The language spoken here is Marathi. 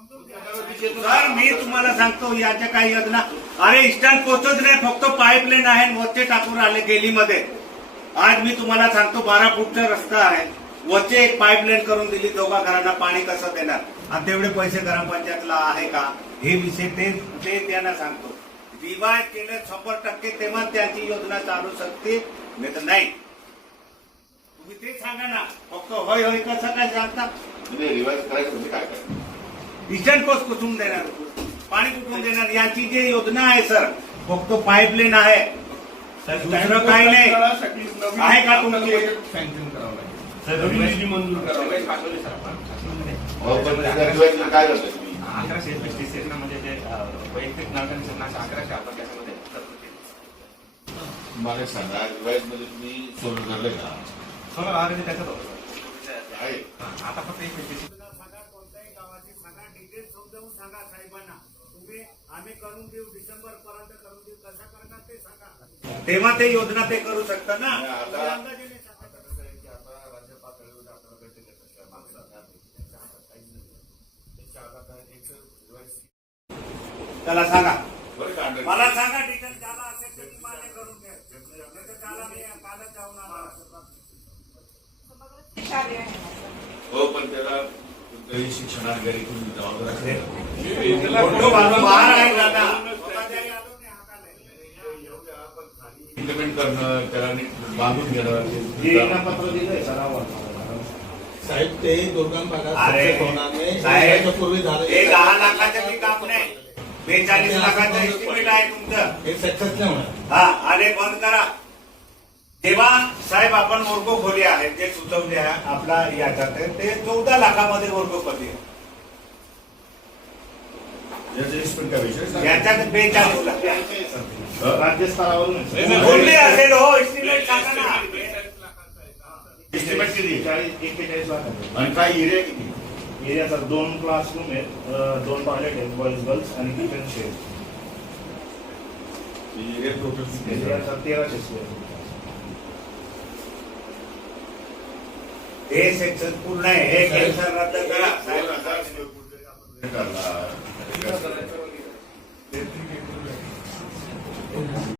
सर मी तुम्हाला सांगतो याच्या काही योजना अरे इस्टर्न पोहोचत नाही फक्त पाईपलाईन आहे वरचे टाकून आले गेलीमध्ये. आज मी तुम्हाला सांगतो बारा फूटचा रस्ता आहे. वरचे एक पाईपलाईन करून दिली दोघा घरांना पाणी कसं देणार? आणि तेवढे पैसे ग्रामपंचायतला आहे का? हे विषय ते त्यांना सांगतो. रिवाय केलं शंभर टक्के तेव्हा त्याची योजना चालू शकते. नाही तर नाही. तुम्ही तेच सांगा ना. फक्त होय होय कसं काय सांगता? तुम्ही रिवाइज करायचं तुम्ही काय इस्टर्न कोस्ट कुठून देणार? पाणी कुठून देणार? याची जी योजना आहे सर फक्त पाईपलाईन आहे. दुसरं काही नाही. आहे का तुमची? मंजूर काय तुम्ही? अकराशे पस्तीस म्हणजे जे वैयक्तिक नागरिकांचे अकराशे आपण त्याच्यामध्ये. मला सांगा मध्ये तुम्ही का? त्याच्यात होतं. आता फक्त एक पस्तीस सांगा कोणत्याही गावाची सांगा डिटेल समजावून सांगा साहेबांना तुम्ही आम्ही करून देऊ डिसेंबर पर्यंत करून देऊ कसा करणार ते सांगा. तेव्हा ते योजना ते करू शकता ना. त्याला सांगा. मला सांगा डिटेल त्याला असेल तर मी मान्य करून द्या. त्याला मी कालच जाऊन आला. हो पण त्याला कोणत्याही शिक्षणाधिकारी तुम्ही जबाबदार. इम्प्लिमेंट करणं त्याला बांधून घेणं साहेब ते दुर्गम भागात अरे, पूर्वी झालं दहा लाखाचं बी काम नाही. बेचाळीस लाखाचं एस्टिमेट आहे तुमचं. हे सक्सेस नाही होणार हा आणि बंद करा. तेव्हा साहेब आपण वर्ग खोली आहेत जे सुचवले आहे आपला याच्यात आहे, ते चौदा लाखामध्ये वर्गोपती आहे. याच्यात बेचाळीस लाख. बोलले असेल हो किती? चाळीस एक्केचाळीस लाख. आहे. आणि काय एरिया किती? एरिया सर दोन क्लासरूम आहेत दोन टॉयलेट आहेत बॉईज गर्ल्स आणि किचन? सर तेराशे स्क्वेअर हे सेक्शन पूर्ण आहे हे कॅन्सर रद्द करा.